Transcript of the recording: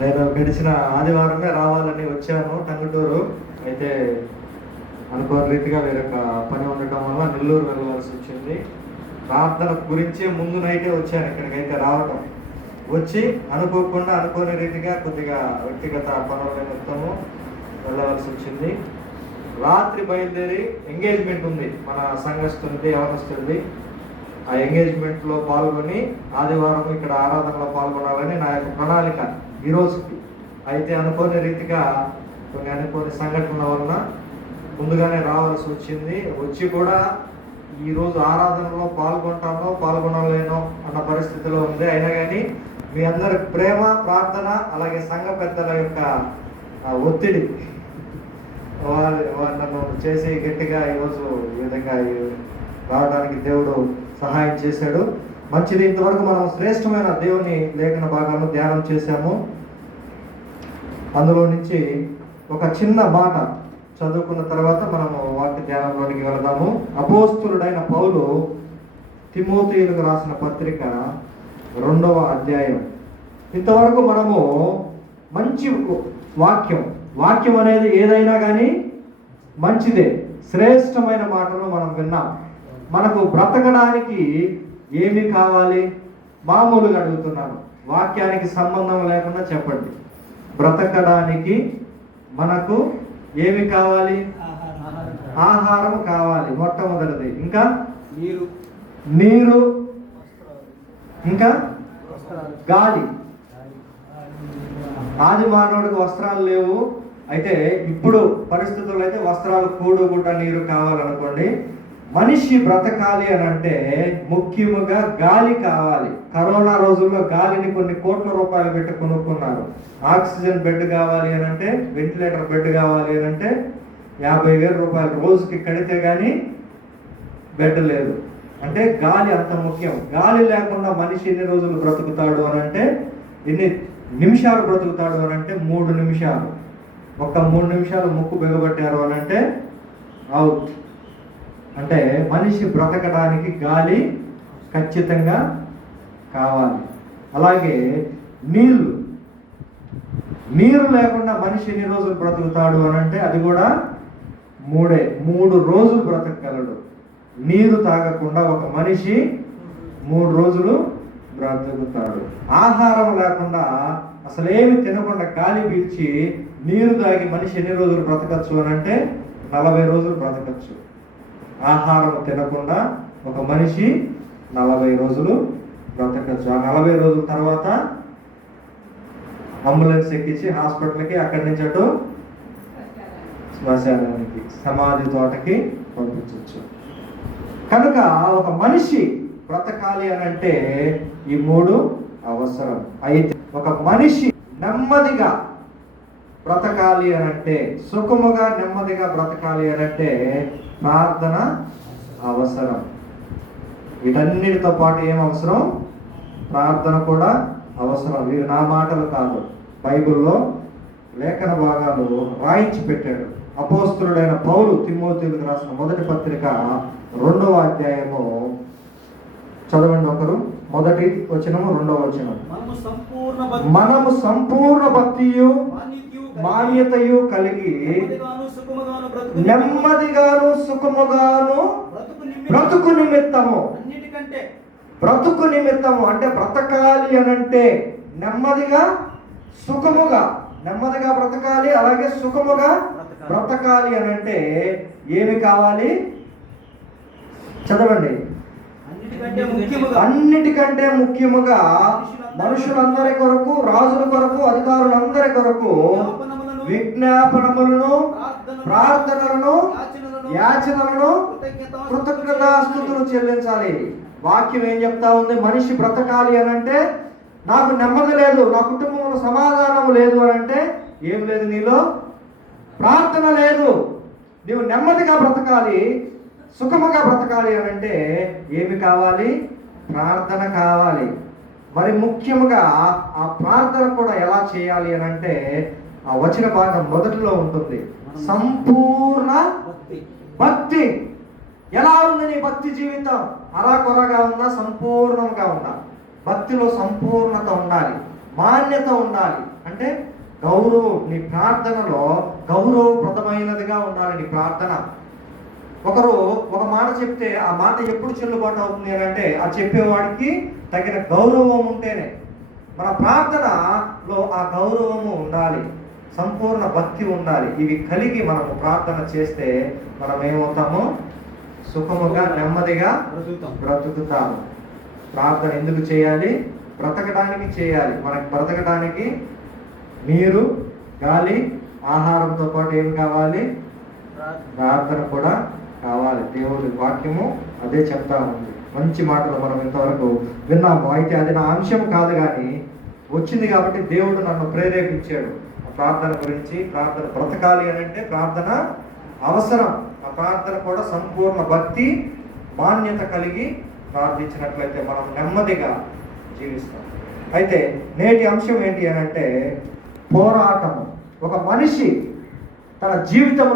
నేను గడిచిన ఆదివారమే రావాలని వచ్చాను టంగుటూరు. అయితే అనుకోని రీతిగా వేరొక పని ఉండటం వల్ల నెల్లూరు వెళ్ళవలసి వచ్చింది. ప్రార్థన గురించే ముందు నైటే వచ్చాను ఇక్కడికైతే రావటం. వచ్చి అనుకోకుండా అనుకోని రీతిగా కొద్దిగా వ్యక్తిగత పనుల నిమిత్తము వెళ్ళవలసి వచ్చింది. రాత్రి బయలుదేరి ఎంగేజ్మెంట్ ఉంది మన సంఘస్థునిది, యవనస్తుడిది. ఆ ఎంగేజ్మెంట్లో పాల్గొని ఆదివారం ఇక్కడ ఆరాధనలో పాల్గొనాలని నా యొక్క ప్రణాళిక ఈ రోజుకి. అయితే అనుకోని రీతిగా కొన్ని అనుకోని సంఘటనల వలన ముందుగానే రావాల్సి వచ్చింది. వచ్చి కూడా ఈరోజు ఆరాధనలో పాల్గొనలేనో అన్న పరిస్థితిలో ఉంది. అయినా కానీ మీ అందరి ప్రేమ, ప్రార్థన, అలాగే సంఘ పెద్దల యొక్క ఒత్తిడి నన్ను చేసి గట్టిగా ఈరోజు ఈ విధంగా రావడానికి దేవుడు సహాయం చేశాడు. మంచిది. ఇంతవరకు మనం శ్రేష్టమైన దేవుని లేఖన భాగాలను ధ్యానం చేశాము. అందులో నుంచి ఒక చిన్న మాట చదువుకున్న తర్వాత మనము వాక్య ధ్యానంలోనికి వెళదాము. అపోస్తులుడైన పౌలు తిమోతియులకు రాసిన పత్రిక 2వ అధ్యాయం. ఇంతవరకు మనము మంచి వాక్యం అనేది ఏదైనా కానీ మంచిదే, శ్రేష్టమైన మాటలు మనం విన్నాం. మనకు బ్రతకడానికి ఏమి కావాలి? మామూలుగా అడుగుతున్నాను, వాక్యానికి సంబంధం లేకుండా చెప్పండి. బ్రతకడానికి మనకు ఏమి కావాలి? ఆహారం కావాలి, మొట్టమొదటిది. ఇంకా నీరు, ఇంకా గాలి. ఆది మానవుడికి వస్త్రాలు లేవు. అయితే ఇప్పుడు పరిస్థితుల్లో అయితే వస్త్రాలు, కూడు, గుడ్డ, నీరు కావాలనుకోండి. మనిషి బ్రతకాలి అని అంటే ముఖ్యముగా గాలి కావాలి. కరోనా రోజుల్లో గాలిని కొన్ని కోట్ల రూపాయలు పెట్టి కొనుక్కున్నారు. ఆక్సిజన్ బెడ్ కావాలి అని అంటే, వెంటిలేటర్ బెడ్ కావాలి అని అంటే 50,000 రూపాయలు రోజుకి కడితే కానీ బెడ్ లేదు. అంటే గాలి అంత ముఖ్యం. గాలి లేకుండా మనిషి ఎన్ని రోజులు బ్రతుకుతాడు అని అంటే, ఎన్ని నిమిషాలు బ్రతుకుతాడు అని అంటే 3 నిమిషాలు. ఒక్క 3 నిమిషాలు ముక్కు బిగబట్టారు అని అంటే అవుట్. అంటే మనిషి బ్రతకడానికి గాలి ఖచ్చితంగా కావాలి. అలాగే నీరు లేకుండా మనిషి ఎన్ని రోజులు బ్రతుకుతాడు అని అంటే అది కూడా 3 రోజులు బ్రతకగలడు. నీరు తాగకుండా ఒక మనిషి 3 రోజులు బ్రతుకుతాడు. ఆహారం లేకుండా అసలేమి తినకుండా గాలి పీల్చి నీరు తాగి మనిషి ఎన్ని రోజులు బ్రతకచ్చు అని అంటే 40 రోజులు బ్రతకచ్చు. ఆహారం తినకుండా ఒక మనిషి 40 రోజులు బ్రతకచ్చు. ఆ 40 రోజుల తర్వాత అంబులెన్స్ ఎక్కించి హాస్పిటల్కి, అక్కడి నుంచి అటు శ్మశానానికి, సమాధి తోటకి పంపించవచ్చు. కనుక ఒక మనిషి బ్రతకాలి అని అంటే ఈ 3 అవసరం. అయితే ఒక మనిషి నెమ్మదిగా బ్రతకాలి అని అంటే, సుఖముగా నెమ్మదిగా బ్రతకాలి అని అంటే ప్రార్థన అవసరం. వీటన్నిటితో పాటు ఏం అవసరం? ప్రార్థన కూడా అవసరం. ఇవి నా మాటలు కాదు, బైబిల్లో లేఖన భాగాలు రాయించి పెట్టాడు. అపోస్తులుడైన పౌలు తిమోతియులకు రాసిన మొదటి పత్రిక 2వ అధ్యాయము చదవండి ఒకరు. మొదటి వచనము, 2వ వచనం. మనము సంపూర్ణ భక్తియు మాన్యతయు కలిగి నెమ్మదిగాను సుఖముగాను బ్రతుకు నిమిత్తము అంటే బ్రతకాలి అనంటే నెమ్మదిగా బ్రతకాలి. అలాగే సుఖముగా బ్రతకాలి అనంటే ఏమి కావాలి? చదవండి. అన్నిటికంటే ముఖ్యముగా మనుషులందరి కొరకు, రాజుల కొరకు, అధికారులందరి కొరకు విజ్ఞాపనములను, ప్రార్థనలను, యాచనలను, కృతజ్ఞతాస్తుతులు చెల్లించాలి. వాక్యం ఏం చెప్తా ఉంది? మనిషి బ్రతకాలి అనంటే నాకు నెమ్మది లేదు, నా కుటుంబంలో సమాధానం లేదు అని అంటే ఏం లేదు? నీలో ప్రార్థన లేదు. నీవు నెమ్మదిగా బ్రతకాలి, సుఖముగా బ్రతకాలి అని అంటే ఏమి కావాలి? ప్రార్థన కావాలి. మరి ముఖ్యముగా ఆ ప్రార్థన కూడా ఎలా చేయాలి అని అంటే ఆ వచన భాగం మొదటిలో ఉంటుంది. సంపూర్ణ భక్తి. ఎలా ఉంది నీ భక్తి జీవితం? అరాకొరగా ఉందా? సంపూర్ణంగా ఉందా? భక్తిలో సంపూర్ణత ఉండాలి. మాన్యత ఉండాలి. అంటే గౌరవం, నీ ప్రార్థనలో గౌరవప్రదమైనదిగా ఉండాలి నీ ప్రార్థన. ఒకరు ఒక మాట చెప్తే ఆ మాట ఎప్పుడు చెల్లుబాటు అవుతుంది అని అంటే ఆ చెప్పేవాడికి తగిన గౌరవం ఉంటేనే. మన ప్రార్థనలో ఆ గౌరవము ఉండాలి, సంపూర్ణ భక్తి ఉండాలి. ఇవి కలిగి మనము ప్రార్థన చేస్తే మనం ఏమవుతాము? సుఖముగా నెమ్మదిగా బ్రతుకుతాము. ప్రార్థన ఎందుకు చేయాలి? బ్రతకడానికి చేయాలి. మనకు బ్రతకడానికి నీరు, గాలి, ఆహారంతో పాటు ఏం కావాలి? ప్రార్థన కూడా కావాలి. దేవుడి వాక్యము అదే చెప్తా ఉంది. మంచి మాటలు మనం ఇంతవరకు విన్నాము. అయితే అది నా అంశం కాదు, కానీ వచ్చింది కాబట్టి దేవుడు నన్ను ప్రేరేపించాడు ప్రార్థన గురించి. ప్రార్థన బ్రతకాలి అని అంటే ప్రార్థన అవసరం. ఆ ప్రార్థన కూడా సంపూర్ణ భక్తి, మాన్యత కలిగి ప్రార్థించినట్లయితే మనం నెమ్మదిగా జీవిస్తాం. అయితే నేటి అంశం ఏంటి అని అంటే పోరాటము. ఒక మనిషి తన జీవితం